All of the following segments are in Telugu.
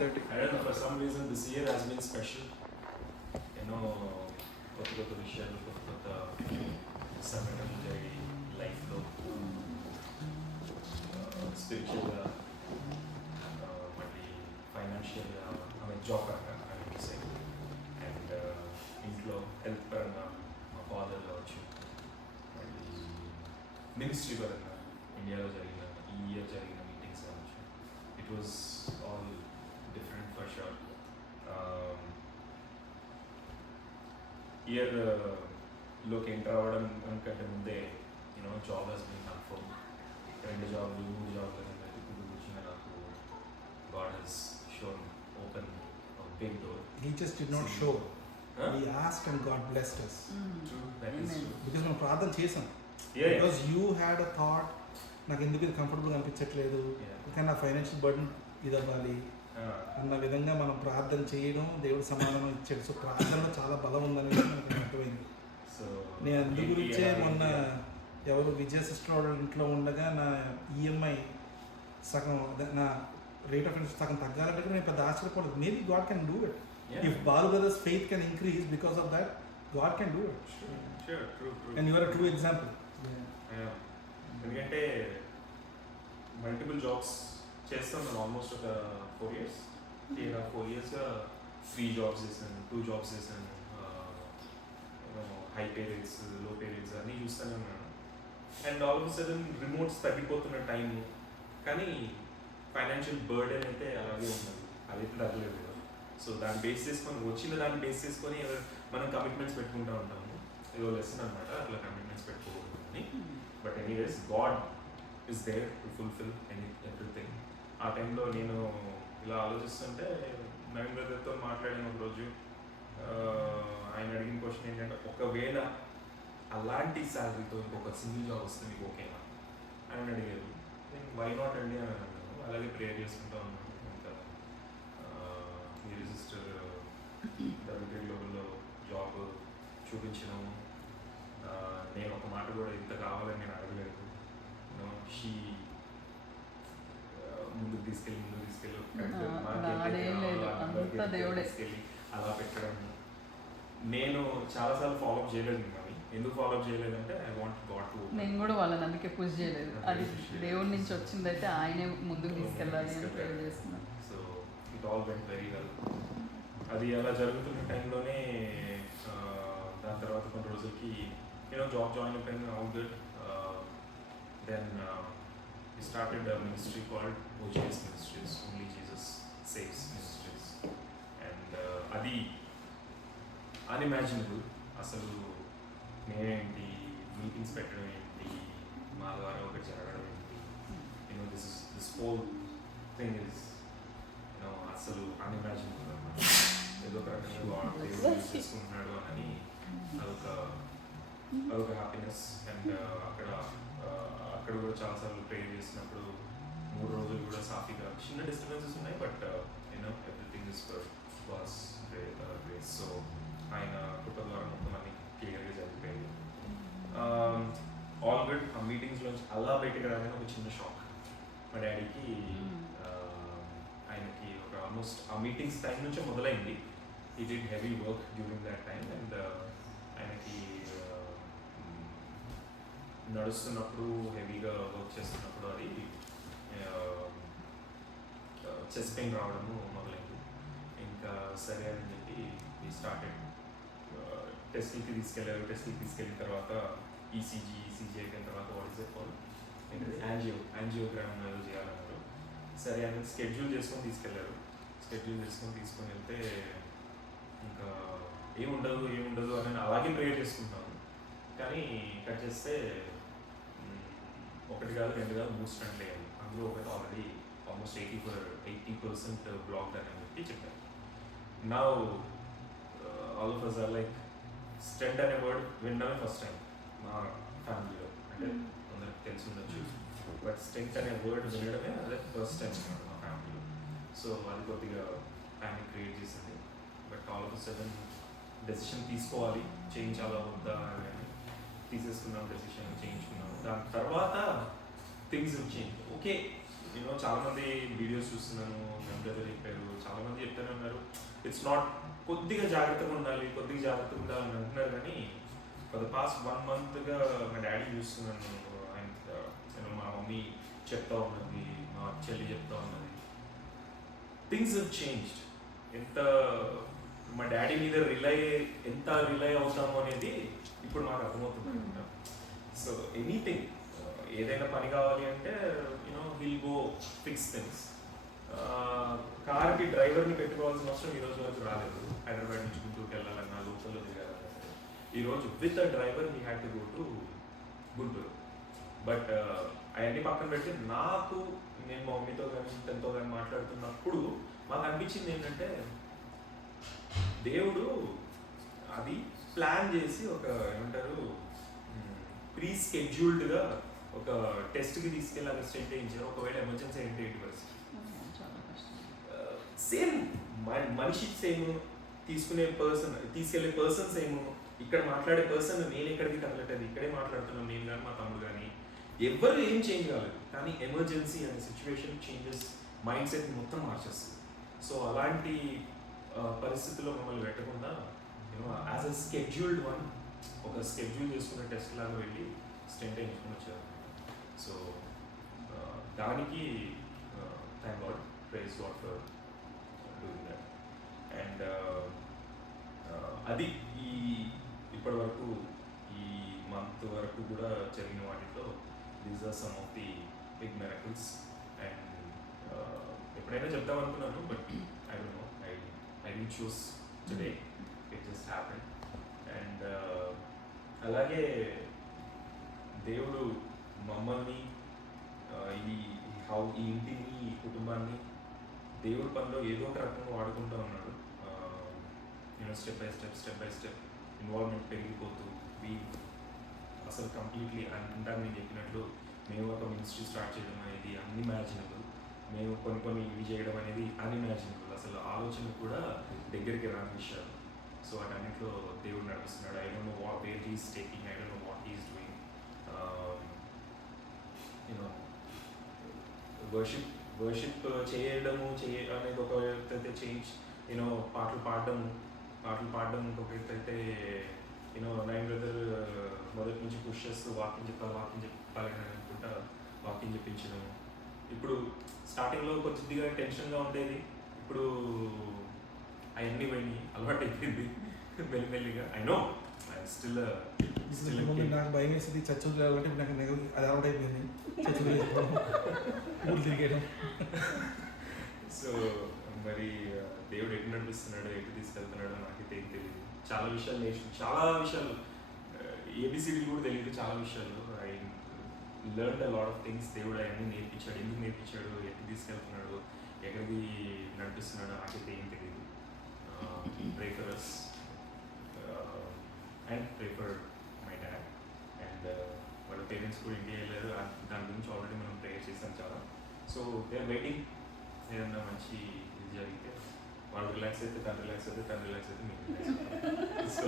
I don't know, for some reason this year has been special. కొత్త కొత్త విషయాలు, కొత్త కొత్త సంఘటనలు జరిగి లైఫ్లో స్పిరిచువల్గా, మళ్ళీ ఫైనాన్షియల్గా, జాబ్ పరంగా అండ్ ఇంట్లో హెల్త్ పరంగా మా ఫాదర్ కావచ్చు, మళ్ళీ మినిస్ట్రీ పరంగా ఇండియాలో జరిగిన ఈ ఇయర్ జరిగిన మీటింగ్స్ కావచ్చు. It was all different for sure. ఇయర్లోకి ఎంటర్ అవ్వడం అనుకంటే ముందే జాబ్ హాస్ బీన్ కన్ఫర్మ్. 2 జాబ్లు 3 జాబ్లు ఇప్పుడు కూర్చున్న నాకు God has shown open big door. He just did not show. He asked and God blessed us. True, that is true. Because మనం ప్రార్థన చేసాం. Because you had a thought, నాకు ఎందుకు ఇది కంఫర్టబుల్గా అనిపించట్లేదు, కానీ నా ఫైనాన్షియల్ బర్డన్ ఇది అవ్వాలి అన్న విధంగా మనం ప్రార్థన చేయడం, దేవుడు సమాధానం ఇచ్చాడు. సో ప్రార్థనలో చాలా బలం ఉందని నాకు అర్థమైంది. సో నేను అందు గురించే మొన్న ఎవరు విజయ సిస్టర్ వాళ్ళ ఇంట్లో ఉండగా నా ఈఎంఐ సగం, నా రేట్ ఆఫ్ ఇంట్రెస్ట్ సగం తగ్గాలంటే నేను పెద్ద ఆశ్చర్యపడదు. Maybe God can do it. If Balu brothers faith can increase because of that, God can do it. And you are a true example. ఎందుకంటే మల్టిపుల్ జాబ్స్ చేస్తాను ఆల్మోస్ట్ ఒక 4 years. 4 yearsగా 3 jobs చేశాను, 2 jobs చేశాను. High pay rates, low pay rates అన్నీ చూస్తూనే ఉన్నాను. And all of sudden remotes తగ్గిపోతున్న టైం, కానీ ఫైనాన్షియల్ బర్డెన్ అయితే అలాగే ఉన్నది, అదైతే తగ్గలేదు. సో దాన్ని బేస్ చేసుకొని, వచ్చిన దాన్ని బేస్ చేసుకొని మనం కమిట్మెంట్స్ పెట్టుకుంటూ ఉంటాము. ఏదో లెసన్ అనమాట, అట్లా కమిట్మెంట్స్ పెట్టుకోకూడదు అని. But anyways God is there to fulfil everything. ఆ టైంలో నేను ఇలా ఆలోచిస్తుంటే నవీన్ బ్రదర్తో మాట్లాడిన ఒక రోజు ఆయన అడిగిన క్వశ్చన్ ఏంటంటే, ఒకవేళ అలాంటి శాలరీతో ఇంకొక సింగిల్ జాబ్ వస్తే మీకు ఓకేనా అని అడిగారు. నేను వై నాట్ అండి అని అన్నాను. అలాగే ప్రేయర్ చేసుకుంటా ఉన్నాను. ఇంకా మీరు సిస్టర్ డబ్ల్యూటీ గ్లోబల్లో జాబ్ చూపించినాము. నేను ఒక మాట కూడా ఇంత కావాలని నేను అడగలేదు. షీ ముందుకు తీసుకెళ్ళి అలా పెట్టడం నేను చాలాసార్లు ఫాలోఅప్ చేయలేదు. మమ్మీ ఎందుకు ఫాలోఅప్ చేయలేదంటే ఐ వాంట్ గాడ్ టు. నేను కూడా వాళ్ళని అందుకే పుష్ చేయలేదు. అది దేవుడి నుంచి వచ్చిందైతే ఆయనే ముందుకు తీసుకెళ్ళాలి అని ప్రేర్ చేస్తున్నాను. So it all went very well. అది అలా జరుగుతున్న టైంలోనే దాని తర్వాత కొన్ని రోజులకి జాబ్ జాయిన్ అయిపోయింది. All good. Then we started a ministry called OJS Ministries, Only Jesus Saves Ministries. And అది అన్ఇమాజినబుల్. అసలు నేనేంటి, మీటింగ్స్ పెట్టడం ఏంటి, మా ద్వారా ఒకటి జరగడం ఏంటి, దిస్ హోల్ థింగ్ ఇస్ అసలు అన్ఇమాజినబుల్ అన్నమాట. ఏదో ఒక రకంగా దేవుడు చేసుకుంటున్నాడు అని అదొక హ్యాపీనెస్. అండ్ అక్కడ కూడా చాలాసార్లు ప్రేయర్ చేసినప్పుడు 3 రోజులు కూడా సాఫీగా, చిన్న డిస్టర్బెన్సెస్ ఉన్నాయి, but everything is was grace. So ఆయన కృప ద్వారా మొత్తం అన్ని క్లియర్గా జరిగిపోయింది. All good. ఆ మీటింగ్స్లోంచి అలా బయటకు రాగానే ఒక చిన్న షాక్. మా డాడీకి ఆయనకి ఒక ఆల్మోస్ట్ ఆ మీటింగ్స్ టైం నుంచే మొదలైంది. He did heavy work during that time. And ఆయనకి నడుస్తున్నప్పుడు, హెవీగా వర్క్ చేస్తున్నప్పుడు అది చెస్ట్ పెయిన్ రావడము మొదలైంది. ఇంకా సరే అని చెప్పి ఈ స్టార్టెడ్ టెస్ట్కి తీసుకెళ్ళారు. టెస్ట్కి తీసుకెళ్ళిన తర్వాత ఈసీజీ అయిపోయిన తర్వాత what is it called, angiogram ఏదో చేయాలన్నారు. సరే అని స్కెడ్యూల్ చేసుకొని తీసుకెళ్ళారు. స్కెడ్యూల్ తీసుకొని వెళ్తే ఇంకా ఏముండదు అని అలాగే ప్రేయర్ చేసుకుంటున్నాను. కానీ కట్ చేస్తే 1 కాదు 2 కాదు 3 స్టంట్లు అయ్యాయి. అందులో ఒకటి ఆల్రెడీ ఆల్మోస్ట్ 80% బ్లాక్డ్ అని చెప్పి చెప్పారు. నా all of us are like, stunt అనే వర్డ్ వినడమే ఫస్ట్ టైం మా ఫ్యామిలీలో. అంటే అందరికి తెలిసి ఉండొచ్చు, బట్ స్టంట్ అనే వర్డ్ వినడమే అదే ఫస్ట్ టైం అన్నమాట మా ఫ్యామిలీలో. సో అది కొద్దిగా ప్యానిక్ క్రియేట్ చేసింది. But all of sudden decision తీసుకోవాలి, చేయించాలా వద్దా అని తీసేసుకున్నాం. డెసిషన్ చేయించుకున్నాం. దాని తర్వాత థింగ్స్ చేంజ్. ఓకే, యూనో చాలా మంది వీడియోస్ చూస్తున్నాను, బ్రదర్ చెప్పారు, చాలా మంది చెప్తూనే ఉన్నారు ఇట్స్ నాట్, కొద్దిగా జాగ్రత్తగా ఉండాలి, కొద్దిగా జాగ్రత్తగా ఉండాలని అంటున్నారు. కానీ ఫర్ ద పాస్ట్ 1 monthగా మా డాడీ చూస్తున్నాను, ఆయన మా మమ్మీ చెప్తా ఉన్నది, మా చెల్లి చెప్తా ఉన్నది, థింగ్స్ హవ్ చేంజ్డ్. ఎంత మా డాడీ మీద ఎంత రిలై అవుతాము అనేది ఇప్పుడు నాకు అర్థమవుతుంది అనమాట. సో ఎనీథింగ్, ఏదైనా పని కావాలి అంటే you know will go fix things. కార్కి డ్రైవర్ని పెట్టుకోవాల్సిన అవసరం ఈ రోజు వరకు రాలేదు. హైదరాబాద్ నుంచి గుంటూరుకి వెళ్ళాలన్నా, లోకల్లో తిరగాలన్నా ఈరోజు with a driver we had to go to Guntur. But అవన్నీ పక్కన పెట్టి నాకు, నేను మా మమ్మీతో కానీ తనతో కానీ మాట్లాడుతున్నప్పుడు మాకు అనిపించింది ఏంటంటే దేవుడు అది ప్లాన్ చేసి ఒక ఏమంటారు ప్రీ స్కెడ్యూల్డ్గా ఒక టెస్ట్కి తీసుకెళ్ళి అక్కడ స్టెంట్ వేయించారు. ఒకవేళ ఎమర్జెన్సీ అంటే ఏంటి పరిస్థితి? సేమ్ మనిషి సేమ్, తీసుకెళ్లే పర్సన్ సేమ్, ఇక్కడ మాట్లాడే పర్సన్ నేను ఎక్కడికి కదలటది, ఇక్కడే మాట్లాడుతున్నాను నేను కానీ మా తమ్ముడు కానీ, ఎవరు ఏం చేంజ్ కాలేదు. కానీ ఎమర్జెన్సీ అనే సిచ్యువేషన్ చేంజెస్ మైండ్ సెట్ మొత్తం మార్చేస్తుంది. సో అలాంటి పరిస్థితుల్లో మమ్మల్ని పెట్టకుండా యాజ్ అ స్కెడ్యూల్డ్ వన్, ఒక స్కెడ్యూల్ చేసుకున్న టెస్ట్ లాగా వెళ్ళి స్టెంట్ వేయించుకొని వచ్చారు. సో దానికి thank God, praise God for doing that. And అది ఇప్పటి వరకు ఈ మంత్ వరకు కూడా జరిగిన వాటిలో these are some of the big miracles. And ఎప్పుడైనా చెప్తాం అనుకున్నాను, but I don't know, I will choose today, it just happen. And అలాగే దేవుడు మమ్మల్ని ఈ ఇంటిని, ఈ కుటుంబాన్ని దేవుడి పనిలో ఏదో ఒక రకంగా వాడుకుంటూ ఉన్నాడు. నేను స్టెప్ బై స్టెప్ ఇన్వాల్వ్మెంట్ పెరిగిపోతూ అసలు కంప్లీట్లీ ఇందాక నేను చెప్పినట్లు మేము ఒక మినిస్ట్రీ స్టార్ట్ చేయడం అనేది అన్ఇమాజినబుల్, మేము కొన్ని ఇవి చేయడం అనేది అన్ఇమాజినబుల్, అసలు ఆలోచన కూడా దగ్గరికి రాని విషయాలు. సో వాటన్నింటిలో దేవుడు నడిపిస్తున్నాడు. I don't know where he's taking, I don't know what he's doing. You know worship చేయడము అనేది ఒక అయితే చేంజ్, యూనో పాటలు పాడడం ఇంకొక అయితే యూనో నైన్ బ్రదర్ మొదటి నుంచి పుష్ చేస్తూ వాకింగ్ చెప్పాలని అనుకుంటా వాకింగ్ చెప్పించడం. ఇప్పుడు స్టార్టింగ్లో కొద్దిగా టెన్షన్గా ఉండేది, ఇప్పుడు అవన్నీ పోయినాయి, అలవాటు అయిపోయింది మెల్లిమెల్లిగా. ఐ నో స్టిల్ నాకు భయం వేసింది చర్చలు వెళ్ళాలంటే, నాకు అది అలవాటు అయిపోయింది చర్చలు ఊళ్ళు తిరిగేయడం. సో మరి దేవుడు ఎటు నడిపిస్తున్నాడో, ఎటు తీసుకెళ్తున్నాడో నాకైతే ఏం తెలియదు. చాలా విషయాలు ఏబిసిడీలు కూడా తెలియదు, చాలా విషయాలు. I learned a lot of things. దేవుడు అవన్నీ నేర్పించాడు, ఎందుకు నేర్పించాడు, ఎటు తీసుకెళ్తున్నాడు, ఎక్కడికి నడిపిస్తున్నాడో నాకైతే ఏం తెలియదు. Pray for us and pray for my dad. And వాళ్ళ పేరెంట్స్ కూడా ఇండియా వెళ్ళారు, దాని గురించి ఆల్రెడీ మనం ప్రేయర్ చేసాం చాలా. సో దే ఆర్ వెయిటింగ్, ఏదన్నా మంచి ఇది జరిగితే వాళ్ళు రిలాక్స్ అయితే తను రిలాక్స్ అయితే మీకు relax. So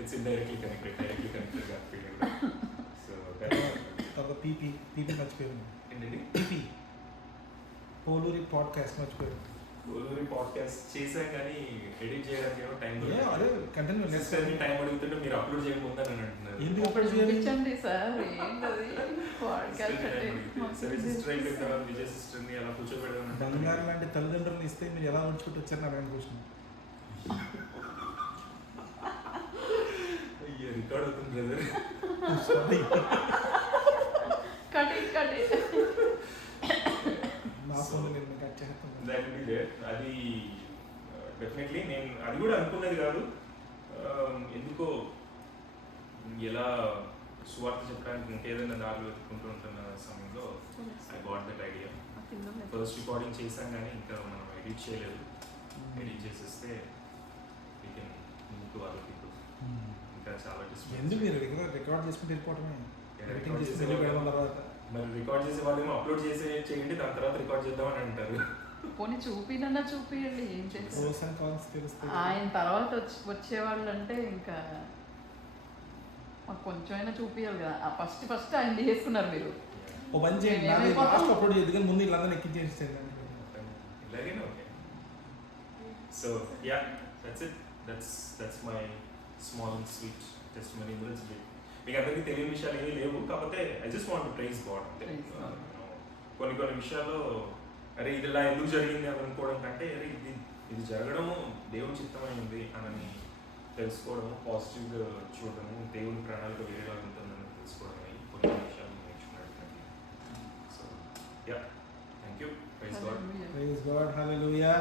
it's directly connected గా ఫీలింగ్. సో తర్వాత పీపీ మర్చిపోయాను. ఏంటండి పీపీ పోలూరి పాడ్కాస్ట్ మర్చిపోయాను. పోలూరి పాడ్కాస్ట్ చేశాం కానీ ఎడిట్ చేయడానికి ఏమో టైం అదే కంటిన్యూ సిస్టర్ని టైం అడుగుతుంటే మీరు అప్లోడ్ చేయకముందని అని అంటున్నారు. ఎందుకు ఒకటి చూపించండి సార్, ఏంటది సరే సిస్టర్ అయిపోయిన విజయ్ సిస్టర్ని అలా కూర్చోబెడదాం. బంగారం లాంటి తల్లిదండ్రులు ఇస్తే మీరు ఎలా ఉంచుకుంటూ వచ్చారు నాకు అనిపిస్తుంది. అయ్యో రికార్డ్ అవుతుంది బ్రదర్. నా ఫోన్ నేను కట్ చేస్తాను. అది డెఫినెట్లీ నేను అది కూడా అనుకున్నది కాదు. ఎందుకో ఎలా సువార్త చెప్పడానికి ఇంకేదైనా దారులు వెతుక్కుంటూ ఉంటున్న సమయంలో I got that idea. First recording చేశాం కానీ ఇంకా మనం ఎడిట్ చేయలేదు. ఎడిట్ చేసేస్తే we can move to other people. ఇంకా చాలా ఎందుకు మీరు రికార్డ్ చేసుకుంటే వెళ్ళిపోవటమే. మరి రికార్డ్ చేసే వాళ్ళేమో అప్లోడ్ చేయండి, దాని తర్వాత రికార్డ్ చేద్దామని అంటారు. పోనీ చూపియండి, ఏం చేస్తారు ఆయన తర్వాత వచ్చేవాళ్ళు అంటే ఇంకా మాకు కొంచెమైనా చూపియాలి కదా. ఫస్ట్ ఆయన చేసుకున్నారు మీరు, ఓ పని చేయండి, మేము నాది ఏమైపోతాం? లాస్ట్ అప్లోడ్ చేయదు కానీ ముందు వీళ్ళందరూ ఎక్కించేసేయండి. ఇలాగైనా okay. So yeah, that's my small and sweet testimony. మీకు అందరికీ తెలియని విషయాలు ఏమీ లేవు, కాకపోతే I just want to praise God. Praise God. కొన్ని విషయాల్లో అరే ఇది ఇలా ఎందుకు జరిగింది అని అనుకోవడం కంటే అరే ఇది జరగడము దేవుని చిత్తమైంది అని తెలుసుకోవడము, పాజిటివ్గా చూడడము, దేవుని ప్రణాళిక వేరేలా ఉంటుందని తెలుసుకోవడం కొన్ని విషయాలు నేర్చుకున్నట్టు. So yeah, thank you. Praise God. Hallelujah. Praise God, hallelujah.